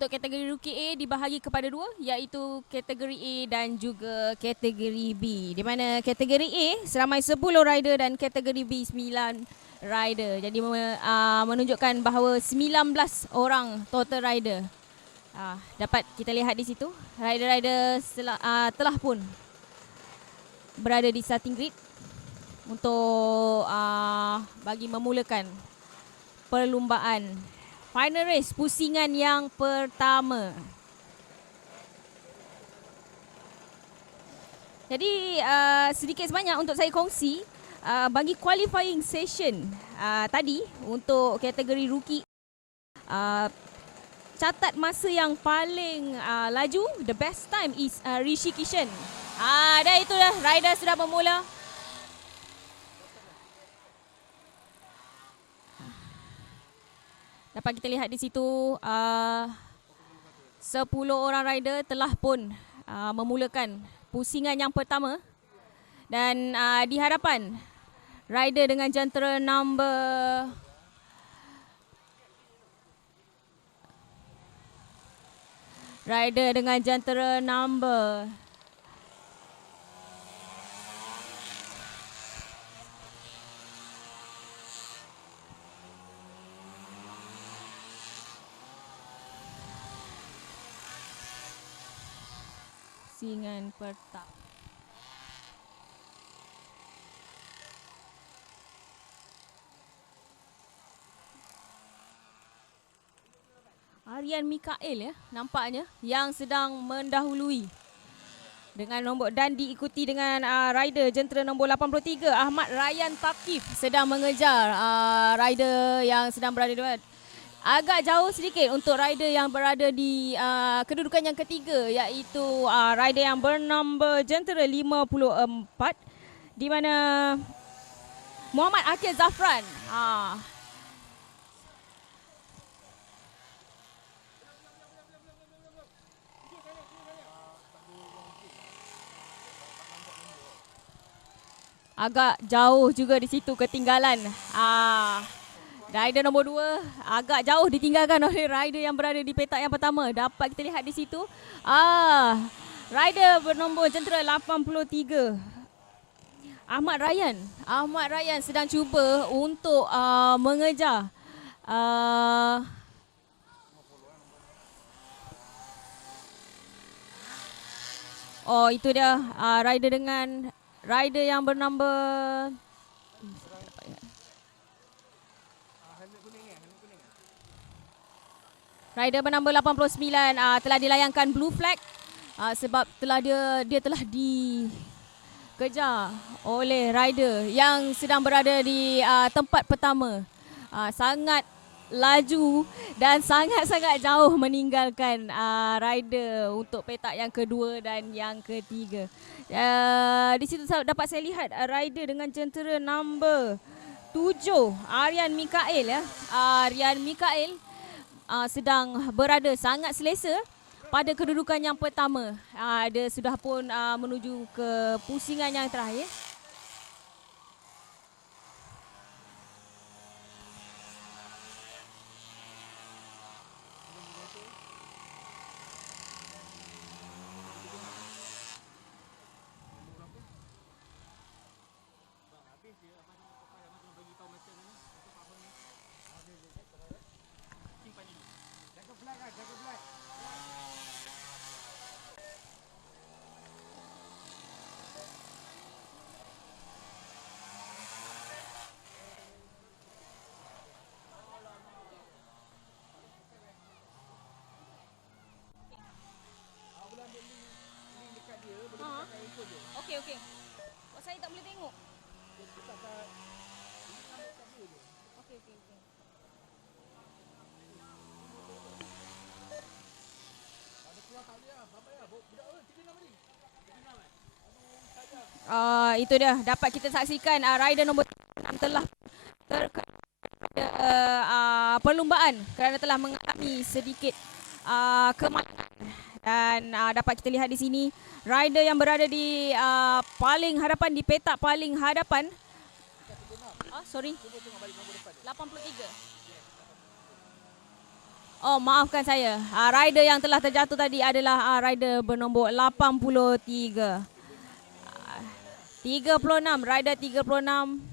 untuk kategori rookie A dibahagi kepada dua, iaitu kategori A dan juga kategori B. Di mana kategori A seramai 10 rider dan kategori B 9 rider. Jadi menunjukkan bahawa 19 orang total rider. Dapat kita lihat di situ, rider-rider telah pun berada di starting grid untuk bagi memulakan perlumbaan final race pusingan yang pertama. Jadi sedikit sebanyak untuk saya kongsi bagi qualifying session tadi untuk kategori rookie, catat masa yang paling laju, the best time is Rishi Kishan. Dah itu dah, rider sudah bermula. Dapat kita lihat di situ 10 orang rider telah pun memulakan pusingan yang pertama. Dan di hadapan rider dengan jentera number pusingan pertama. Aryan Mikael nampaknya yang sedang mendahului dengan nombor, dan diikuti dengan rider jentera nombor 83 Ahmad Ryan Takif sedang mengejar rider yang sedang berada di agak jauh sedikit untuk rider yang berada di kedudukan yang ketiga, iaitu rider yang bernombor jentera 54 di mana Muhammad Akil Zafran agak jauh juga di situ ketinggalan. Rider nombor 2 agak jauh ditinggalkan oleh rider yang berada di petak yang pertama. Dapat kita lihat di situ. Rider bernombor jentera 83 Ahmad Ryan sedang cuba untuk mengejar itu dia rider yang bernombor rider bernombor 89 telah dilayangkan blue flag sebab dia telah dikejar oleh rider yang sedang berada di tempat pertama. Sangat laju dan sangat-sangat jauh meninggalkan rider untuk petak yang kedua dan yang ketiga. Di situ dapat saya lihat rider dengan jentera nombor 7 Aryan Mikael sedang berada sangat selesa pada kedudukan yang pertama. Dia sudah pun menuju ke pusingan yang terakhir. Okey. Saya tak boleh tengok. Okey. Itu dia, dapat kita saksikan rider nombor 6 telah perlumbaan kerana telah mengalami sedikit kemalangan. Dan dapat kita lihat di sini rider yang berada di paling hadapan, di petak paling hadapan. 83. Oh, maafkan saya. Rider yang telah terjatuh tadi adalah rider bernombor 83. 36, rider 36.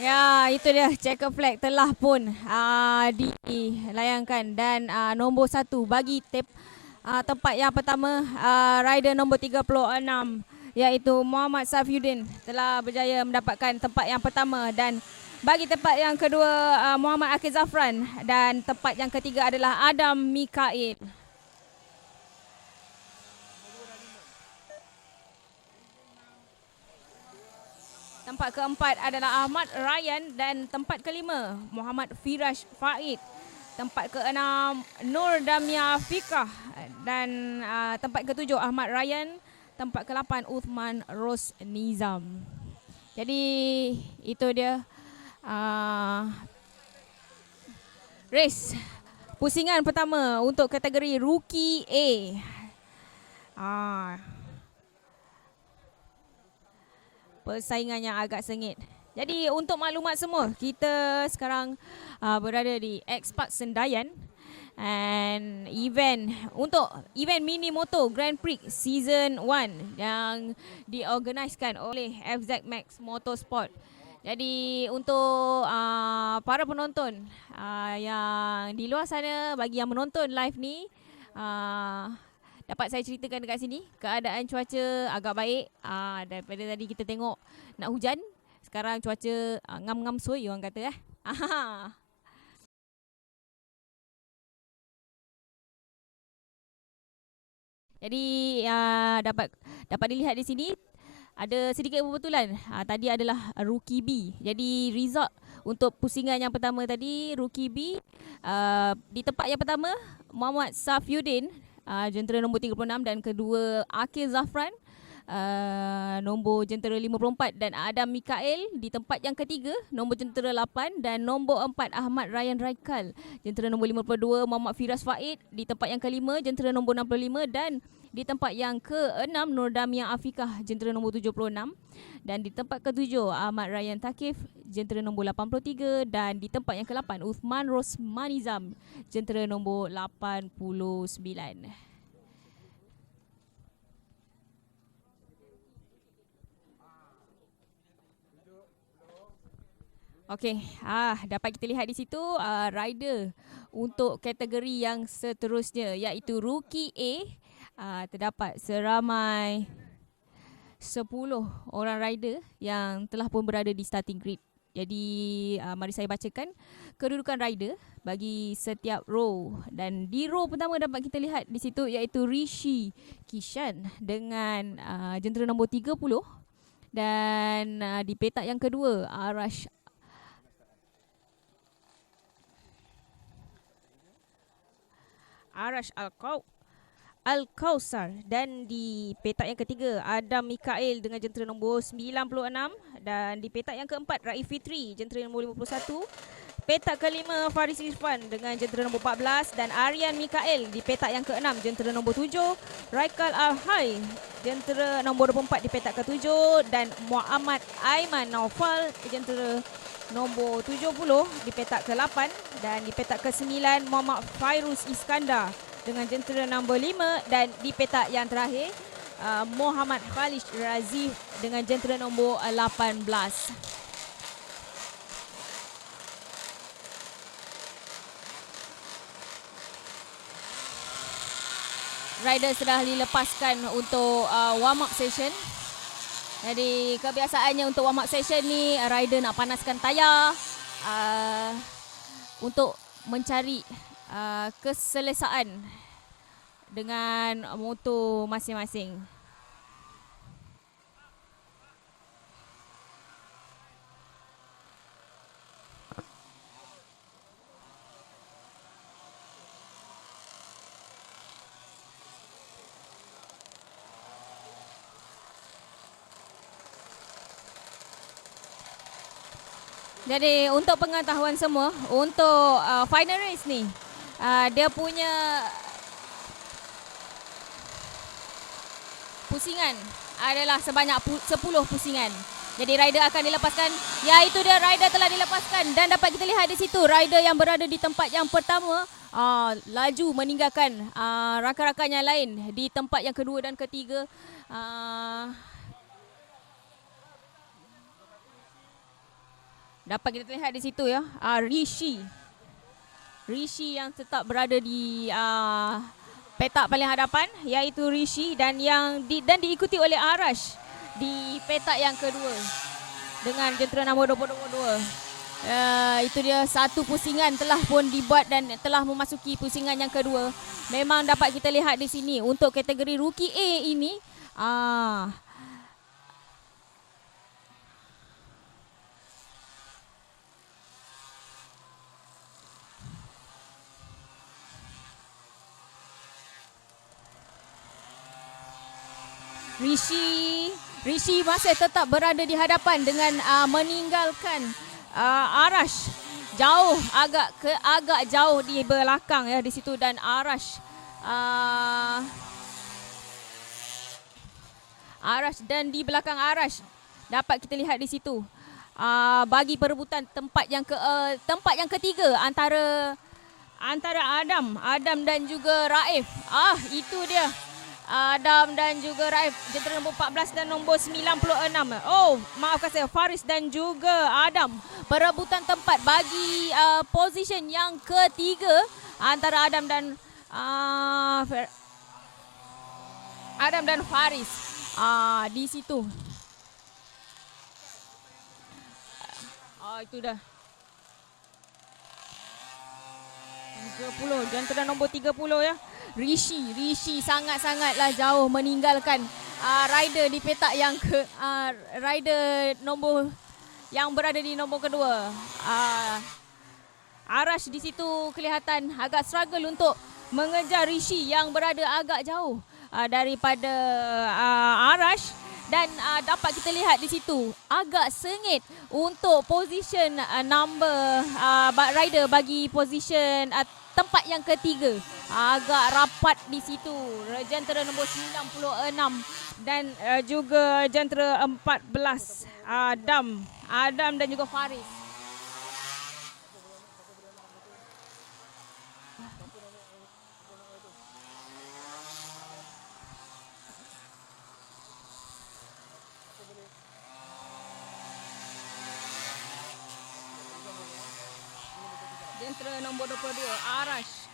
Ya, itu dia checker flag telah pun dilayangkan dan nombor 1 bagi tempat yang pertama rider nombor 36 iaitu Muhammad Safiuddin telah berjaya mendapatkan tempat yang pertama, dan bagi tempat yang kedua Muhammad Akil Zafran, dan tempat yang ketiga adalah Adam Mikail. Tempat keempat adalah Ahmad Ryan, dan tempat kelima Muhammad Firash Faid. Tempat keenam Nur Damia Fikah, dan tempat ketujuh Ahmad Ryan. Tempat ke-8 Uthman Ros Nizam. Jadi itu dia race pusingan pertama untuk kategori Rookie A. Persaingan yang agak sengit. Jadi untuk maklumat semua, kita sekarang berada di X-Park Sendayan, and untuk event Mini Moto Grand Prix Season 1 yang diorganiskan oleh FZ Max Motorsport. Jadi untuk para penonton yang di luar sana, bagi yang menonton live ni, dapat saya ceritakan dekat sini, keadaan cuaca agak baik. Daripada tadi kita tengok nak hujan, sekarang cuaca ngam-ngam soi orang kata . Jadi dapat dilihat di sini ada sedikit kebetulan. Tadi adalah Rookie B. Jadi result untuk pusingan yang pertama tadi, Rookie B, di tempat yang pertama Muhammad Safiuddin, jentera nombor 36, dan kedua Akil Zafran, nombor jentera 54, dan Adam Mikail di tempat yang ketiga, nombor jentera 8, dan nombor 4 Ahmad Ryan Raikal, jentera nombor 52, Muhammad Firas Faid di tempat yang kelima, jentera nombor 65, dan di tempat yang ke-6 Nur Damia Afikah, jentera nombor 76, dan di tempat ke-7 Ahmad Ryan Takif, jentera nombor 83, dan di tempat yang ke-8 Uthman Rosmanizam, jentera nombor 89. Okey, dapat kita lihat di situ rider untuk kategori yang seterusnya iaitu Rookie A, terdapat seramai 10 orang rider yang telah pun berada di starting grid. Jadi mari saya bacakan kedudukan rider bagi setiap row, dan di row pertama dapat kita lihat di situ iaitu Rishi Kishan dengan jentera nombor 30, dan di petak yang kedua Arash Al-Kausar, dan di petak yang ketiga Adam Mikail dengan jentera nombor 96, dan di petak yang keempat Raif Fitri, jentera nombor 51. Petak kelima Faris Irfan dengan jentera nombor 14, dan Aryan Mikail di petak yang keenam, jentera nombor 7. Raikal Al-Hai, jentera nombor 24 di petak ke-7, dan Muhammad Aiman Naufal, jentera nombor 70 di petak ke-8, Dan di petak ke-9 Muhammad Fairuz Iskandar dengan jentera nombor 5. Dan di petak yang terakhir Muhammad Khalid Razif dengan jentera nombor 18. Rider sudah dilepaskan untuk warm up session. Jadi kebiasaannya untuk warm up session ni rider nak panaskan tayar untuk mencari keselesaan dengan motor masing-masing. Jadi untuk pengetahuan semua, untuk final race ni dia punya pusingan adalah sebanyak 10 pusingan. Jadi rider akan dilepaskan. Ya, itu dia, rider telah dilepaskan. Dan dapat kita lihat di situ rider yang berada di tempat yang pertama laju meninggalkan rakan-rakan yang lain di tempat yang kedua dan ketiga. Dapat kita lihat di situ ya, Rishi yang tetap berada di petak paling hadapan, iaitu Rishi, dan diikuti oleh Arash di petak yang kedua dengan jentera nombor 22. Itu dia, satu pusingan telah pun dibuat dan telah memasuki pusingan yang kedua. Memang dapat kita lihat di sini untuk kategori Rookie A ini Rishi masih tetap berada di hadapan dengan meninggalkan Arash jauh, agak jauh di belakang ya di situ. Dan Arash dan di belakang Arash dapat kita lihat di situ bagi perebutan tempat yang ketiga antara Adam dan juga Raif. Itu dia, Adam dan juga Raif, jentera nombor 14 dan nombor 96. Maafkan saya, Faris dan juga Adam. Perebutan tempat bagi position yang ketiga antara Adam dan Faris. Di situ. Itu dah. 30, jentera nombor 30 ya. Rishi sangat-sangatlah jauh meninggalkan rider di petak yang rider nombor yang berada di nombor kedua. Arash di situ kelihatan agak struggle untuk mengejar Rishi yang berada agak jauh daripada Arash. Dan dapat kita lihat di situ agak sengit untuk position number rider bagi position tempat yang ketiga. Agak rapat di situ. Jentera nombor 96 dan juga jentera 14 Adam dan juga Faris. Jentera nombor 22 Arash.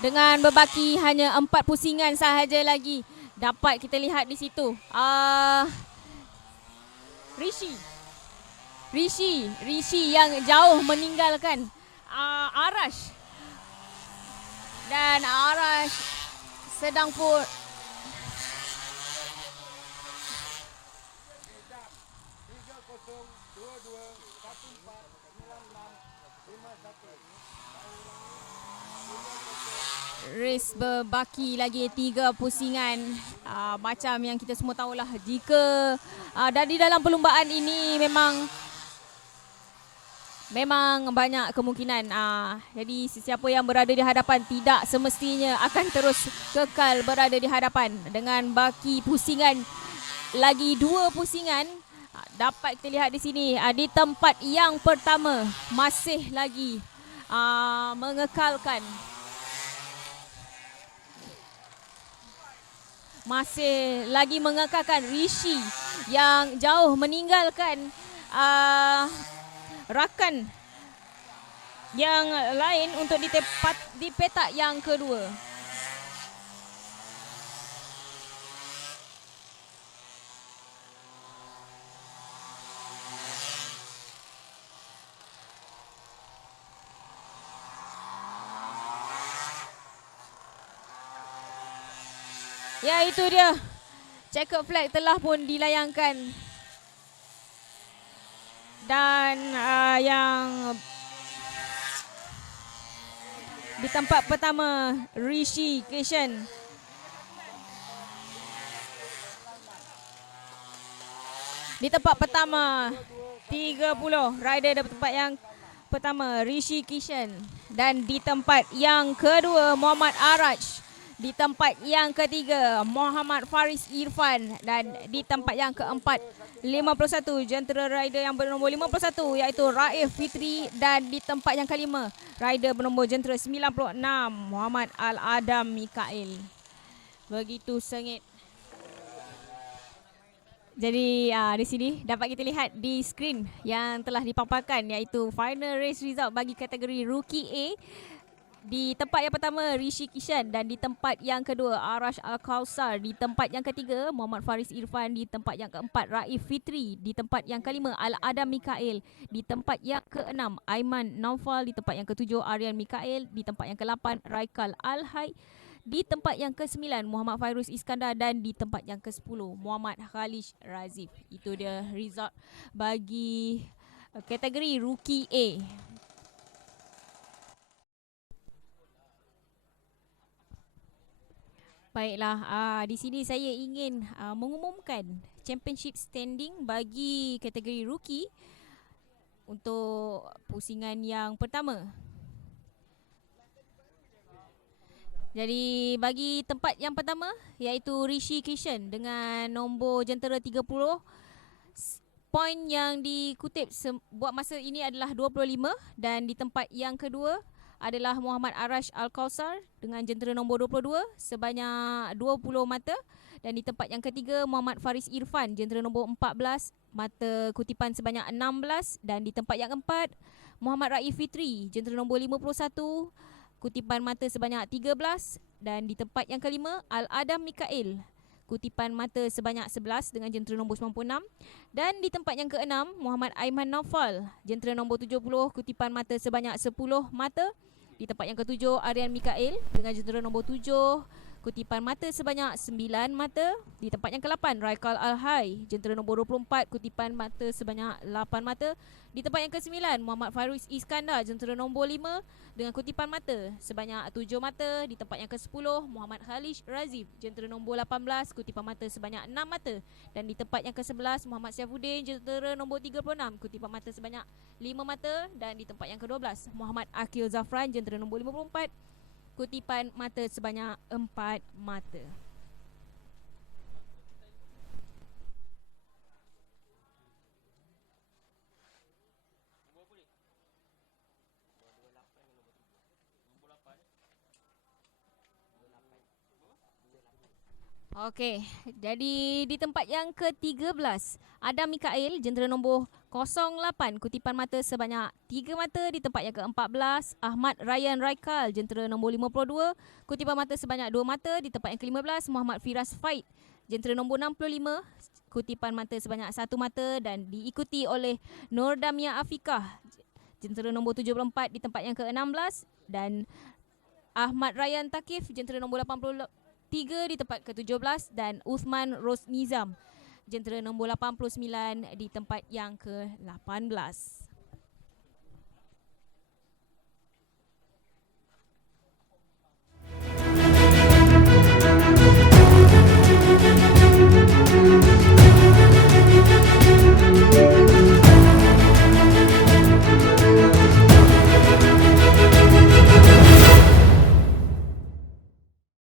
Dengan berbaki hanya 4 pusingan sahaja lagi, dapat kita lihat di situ Rishi yang jauh meninggalkan Arash. Dan Arash sedang pun race berbaki lagi 3 pusingan. Macam yang kita semua tahulah, jika dari dalam perlumbaan ini memang Memang banyak kemungkinan. Jadi sesiapa yang berada di hadapan tidak semestinya akan terus kekal berada di hadapan. Dengan baki pusingan, lagi 2 pusingan, dapat kita lihat di sini di tempat yang pertama masih lagi mengekalkan. Masih lagi mengekalkan Rishi yang jauh meninggalkan rakan yang lain untuk di petak yang kedua. Ya, itu dia. Checkered flag telah pun dilayangkan. Dan yang di tempat pertama, Rishi Kishan. Di tempat pertama, 30 rider di tempat yang pertama, Rishi Kishan. Dan di tempat yang kedua, Muhammad Araj. Di tempat yang ketiga, Muhammad Faris Irfan. Dan di tempat yang keempat, 51 jentera rider yang bernombor 51 iaitu Raif Fitri. Dan di tempat yang kelima, rider bernombor jentera 96 Muhammad Al-Adam Mikail. Begitu sengit. Jadi di sini dapat kita lihat di skrin yang telah dipaparkan iaitu final race result bagi kategori Rookie A. Di tempat yang pertama, Rishi Kishan. Dan di tempat yang kedua, Arash Al-Kausar. Di tempat yang ketiga, Muhammad Faris Irfan. Di tempat yang keempat, Raif Fitri. Di tempat yang kelima, Al-Adam Mikail. Di tempat yang keenam, Aiman Naufal. Di tempat yang ketujuh, Aryan Mikail. Di tempat yang ke-8, Raikal Al-Hai. Di tempat yang ke-9, Muhammad Fairuz Iskandar. Dan di tempat yang ke-10, Muhammad Khalish Razif. Itu dia result bagi kategori Rookie A. Baiklah, di sini saya ingin mengumumkan championship standing bagi kategori rookie untuk pusingan yang pertama. Jadi bagi tempat yang pertama iaitu Rishi Kishan dengan nombor jentera 30. Poin yang dikutip buat masa ini adalah 25. Dan di tempat yang kedua adalah Muhammad Arash Al-Kausar dengan jentera nombor 22 sebanyak 20 mata. Dan di tempat yang ketiga, Muhammad Faris Irfan, jentera nombor 14, mata kutipan sebanyak 16. Dan di tempat yang keempat, Muhammad Raif Fitri, jentera nombor 51, kutipan mata sebanyak 13. Dan di tempat yang kelima, Al-Adam Mikail, kutipan mata sebanyak 11 dengan jentera nombor 96. Dan di tempat yang keenam, Muhammad Aiman Naufal, jentera nombor 70, kutipan mata sebanyak 10 mata. Di tempat yang ketujuh, Aryan Mikail dengan jentera nombor 7, kutipan mata sebanyak 9 mata. Di tempat yang ke-8, Raikal Al-Hai, jentera nombor 24, kutipan mata sebanyak 8 mata. Di tempat yang ke-9, Muhammad Fairuz Iskandar, jentera nombor 5 dengan kutipan mata sebanyak 7 mata. Di tempat yang ke-10, Muhammad Khalish Razif, jentera nombor 18, kutipan mata sebanyak 6 mata. Dan di tempat yang ke-11, Muhammad Syafuddin, jentera nombor 36, kutipan mata sebanyak 5 mata. Dan di tempat yang ke-12, Muhammad Akil Zafran, jentera nombor 54, kutipan mata sebanyak 4 mata. Okey, jadi di tempat yang ke-13, Adam Mikail, jentera nombor 08, kutipan mata sebanyak 3 mata. Di tempat yang ke-14, Ahmad Ryan Raikal, jentera nombor 52, kutipan mata sebanyak 2 mata. Di tempat yang ke-15, Muhammad Firas Faid, jentera nombor 65, kutipan mata sebanyak 1 mata. Dan diikuti oleh Nur Damia Afikah, jentera nombor 74 di tempat yang ke-16. Dan Ahmad Ryan Takif, jentera nombor 83 di tempat ke-17. Dan Uthman Rosnizam, jentera nombor 89 di tempat yang ke-18.